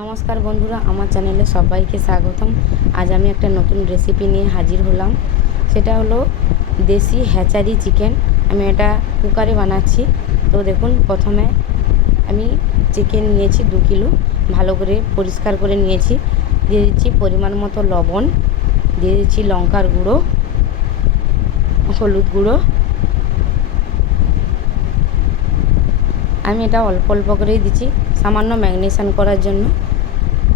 নমস্কার বন্ধুরা, আমার চ্যানেলে সবাইকে স্বাগতম। আজ আমি একটা নতুন রেসিপি নিয়ে হাজির হলাম। সেটা হলো দেশি হ্যাচারি চিকেন। আমি এটা কুকারে বানাচ্ছি। তো দেখুন, প্রথমে আমি চিকেন নিয়েছি দু কিলো। ভালো করে পরিষ্কার করে নিয়েছি। দিয়ে দিচ্ছি পরিমাণ মতো লবণ। দিয়ে দিচ্ছি লঙ্কার গুঁড়ো, হলুদ গুঁড়ো। আমি এটা অল্প অল্প করেই দিচ্ছি। সামান্য ম্যাগনেশান করার জন্য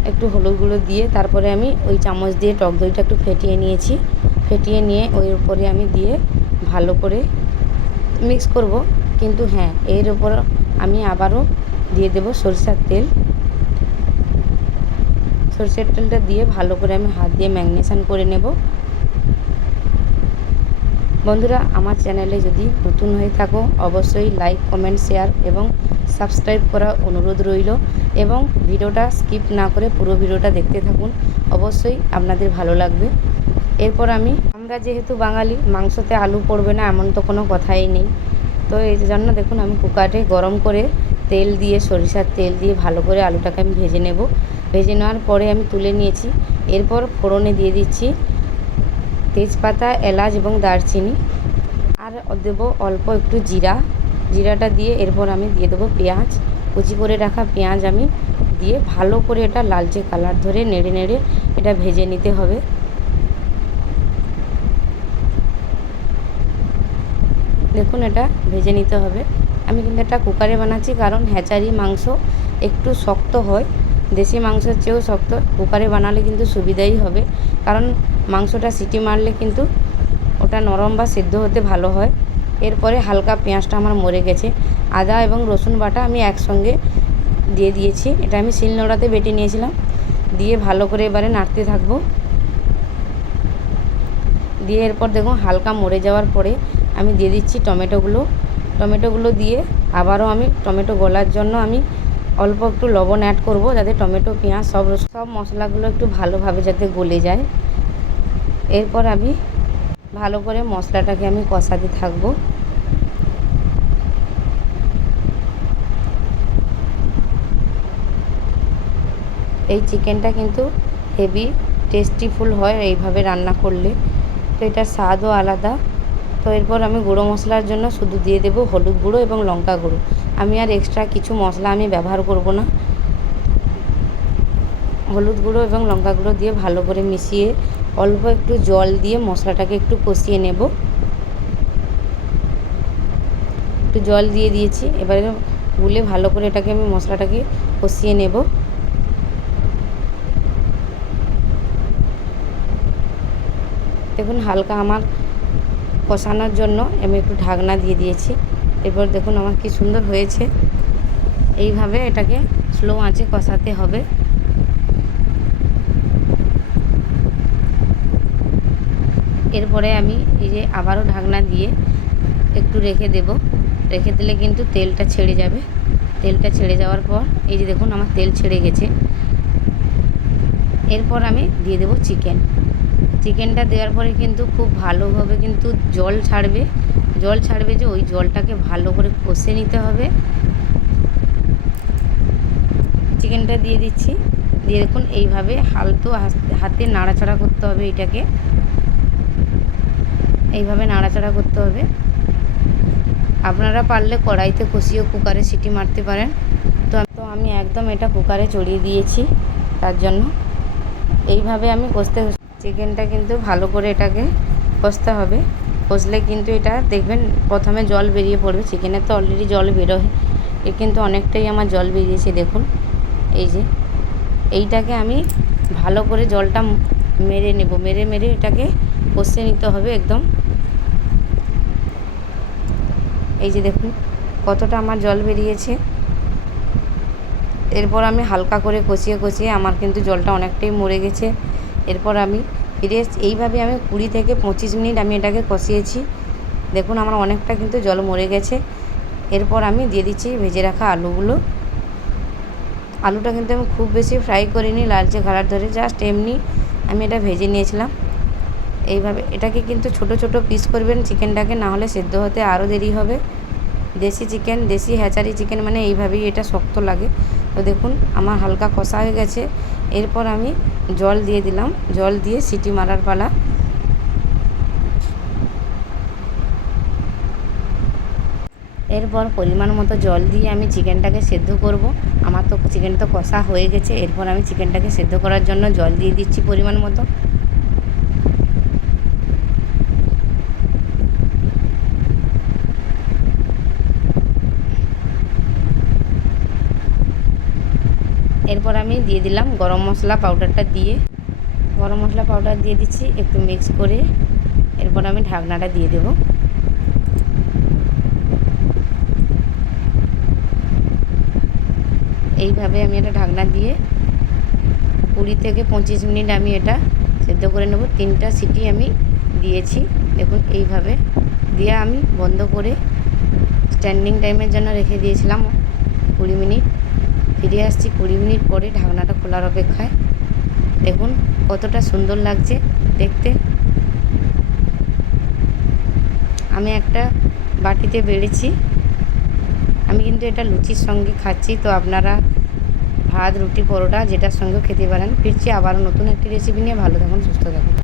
একটু হলুদ গুঁড়ো দিয়ে তারপরে আমি ওই চামচ দিয়ে টক দইটা একটু ফেটিয়ে নিয়েছি। ফেটিয়ে নিয়ে ওই উপরে আমি দিয়ে ভালো করে মিক্স করব। কিন্তু হ্যাঁ এর উপর আমি আবারও দিয়ে দেব সরষের তেল। সরষের তেলটা দিয়ে ভালো করে আমি হাত দিয়ে ম্যাগনেশান করে নেব। বন্ধুরা, আমার চ্যানেলে যদি নতুন হয়ে থাকো, অবশ্যই লাইক কমেন্ট শেয়ার এবং সাবস্ক্রাইব করার অনুরোধ রইল। এবং ভিডিওটা স্কিপ না করে পুরো ভিডিওটা দেখতে থাকুন। অবশ্যই আপনাদের ভালো লাগবে। এরপর আমি, আমরা যেহেতু বাঙালি, মাংসতে আলু পড়বে না, এমন তো কোনো কথাই নেই। তো এই জন্য দেখুন, আমি কুকারে গরম করে তেল দিয়ে, সরিষার তেল দিয়ে ভালো করে আলুটাকে আমি ভেজে নেব। ভেজে নেওয়ার পরে আমি তুলে নিয়েছি। এরপর ফোড়নে দিয়ে দিচ্ছি তেজপাতা, এলাচ এবং দারচিনি। আর দেবো অল্প একটু জিরা। জিরাটা দিয়ে এরপর আমি দিয়ে দেবো পেঁয়াজ। কুচি করে রাখা পেঁয়াজ আমি দিয়ে ভালো করে এটা লালচে কালার ধরে নেড়ে নেড়ে এটা ভেজে নিতে হবে। দেখুন এটা ভেজে নিতে হবে। আমি কিন্তু এটা কুকারে বানাচ্ছি কারণ হ্যাচারি মাংস একটু শক্ত হয়। দেশি মাংসের চেয়েও শক্ত। কুকারে বানালে কিন্তু সুবিধাই হবে। কারণ মাংসটা সিটি মারলে কিন্তু ওটা নরম বা সিদ্ধ হতে ভালো হয়। এরপরে হালকা পেঁয়াজটা আমার মরে গেছে। আদা এবং রসুন বাটা আমি একসঙ্গে দিয়ে দিয়েছি। এটা আমি শিলনোড়াতে বেটে নিয়েছিলাম। দিয়ে ভালো করে এবারে নাড়তে থাকব। দিয়ে এরপর দেখুন হালকা মরে যাওয়ার পরে আমি দিয়ে দিচ্ছি টমেটোগুলো। টমেটোগুলো দিয়ে আবারও আমি টমেটো গলার জন্য আমি অল্প একটু লবণ অ্যাড করব যাতে টমেটো, পেঁয়াজ সব সব মশলাগুলো একটু ভালোভাবে যাতে গলে যায়। এরপর আমি ভালো করে মশলাটাকে আমি কষাতে থাকব। এই চিকেনটা কিন্তু হেভি টেস্টিফুল হয় এইভাবে রান্না করলে। তো এটার স্বাদও আলাদা। তো এরপর আমি গুঁড়ো মশলার জন্য শুধু দিয়ে দেবো হলুদ গুঁড়ো এবং লঙ্কা গুঁড়ো। আমি আর এক্সট্রা কিছু মশলা আমি ব্যবহার করব না। হলুদ গুঁড়ো এবং লঙ্কা গুঁড়ো দিয়ে ভালো করে মিশিয়ে অল্প একটু জল দিয়ে মশলাটাকে একটু কষিয়ে নেব। একটু জল দিয়ে দিয়েছি, এবারে গুলে ভালো করে এটাকে আমি মশলাটাকে কষিয়ে নেব। দেখুন হালকা আমার কষানোর জন্য আমি একটু ঢাকনা দিয়ে দিয়েছি। এরপর দেখুন আমার কি সুন্দর হয়েছে। এইভাবে এটাকে স্লো আঁচে কষাতে হবে। এরপরে আমি এই যে আবারও ঢাকনা দিয়ে একটু রেখে দেব। রেখে দিলে কিন্তু তেলটা ছেড়ে যাবে। তেলটা ছেড়ে যাওয়ার পর এই যে দেখুন আমার তেল ছেড়ে গেছে। এরপর আমি দিয়ে দেব চিকেন। চিকেনটা দেওয়ার পরে কিন্তু খুব ভালোভাবে কিন্তু জল ছাড়বে। জল ছাড়বে যে ওই জলটাকে ভালো করে কষে নিতে হবে। চিকেনটা দিয়ে দিচ্ছি। দিয়ে দেখুন, এইভাবে হালতো হাতে নাড়াচাড়া করতে হবে এটাকে। এইভাবে নাড়াচাড়া করতে হবে। আপনারা পারলে কড়াইতে কষিয়ে কুকারে সিটি মারতে পারেন। তো তো আমি একদম এটা কুকারে চড়িয়ে দিয়েছি তার জন্য। এইভাবে আমি কষতে চিকেনটা কিন্তু ভালো করে এটাকে কষতে হবে। কষলে কিন্তু এটা দেখবেন প্রথমে জল বেরিয়ে পড়বে। চিকেনের তো অলরেডি জল বেরোয়। এ কিন্তু অনেকটাই আমার জল বেরিয়েছে, দেখুন। এই যে, এইটাকে আমি ভালো করে জলটা মেরে নেব। মেরে মেরে এটাকে কষে নিতে হবে একদম। এই যে দেখুন, কতটা আমার জল বেরিয়েছে। এরপর আমি হালকা করে কষিয়ে কষিয়ে আমার কিন্তু জলটা অনেকটাই মরে গেছে। এরপর আমি ফিরে এইভাবে আমি কুড়ি থেকে পঁচিশ মিনিট আমি এটাকে কষিয়েছি। দেখুন আমার অনেকটা কিন্তু জল মরে গেছে। এরপর আমি দিয়ে দিচ্ছি ভেজে রাখা আলুগুলো। আলুটা কিন্তু আমি খুব বেশি ফ্রাই করিনি, লালচে কালার ধরে। জাস্ট এমনি আমি এটা ভেজে নিয়েছিলাম। এইভাবে এটাকে কিন্তু ছোট ছোট পিস করবেন চিকেনটাকে না হলে সেদ্ধ হতে আরও দেরি হবে। দেশি চিকেন, দেশি হ্যাচারি চিকেন মানে এইভাবেই এটা শক্ত লাগে। তো দেখুন, আমার হালকা কষা হয়ে গেছে। এরপর আমি জল দিয়ে দিলাম। জল দিয়ে সিটি মারার পালা। এরপর পরিমাণ মতো জল দিয়ে আমি চিকেনটাকে সেদ্ধ করব। আমার তো চিকেন তো কষা হয়ে গেছে। এরপর আমি চিকেনটাকে সেদ্ধ করার জন্য জল দিয়ে দিচ্ছি পরিমাণ মতো। এরপর আমি দিয়ে দিলাম গরম মশলা পাউডারটা দিয়ে। গরম মশলা পাউডার দিয়ে দিচ্ছি, একটু মিক্স করে এরপর আমি ঢাকনাটা দিয়ে দেবো। এইভাবে আমি এটা ঢাকনা দিয়ে কুড়ি থেকে পঁচিশ মিনিট আমি এটা সেদ্ধ করে নেব। তিনটা সিটি আমি দিয়েছি। দেখুন, এইভাবে দিয়ে আমি বন্ধ করে স্ট্যান্ডিং টাইমের জন্য রেখে দিয়েছিলাম কুড়ি মিনিট। ফিরে আসছি কুড়ি মিনিট পরে, ঢাকনাটা খোলার অপেক্ষায়। দেখুন কতটা সুন্দর লাগছে দেখতে। আমি একটা বাটিতে বেড়েছি। আমি কিন্তু এটা লুচির সঙ্গে খাচ্ছি, তো আপনারা ভাত, রুটি, পরোটা, যেটার সঙ্গেও খেতে পারেন। ফিরছি আবারও নতুন একটি রেসিপি নিয়ে। ভালো থাকুন, সুস্থ থাকুন।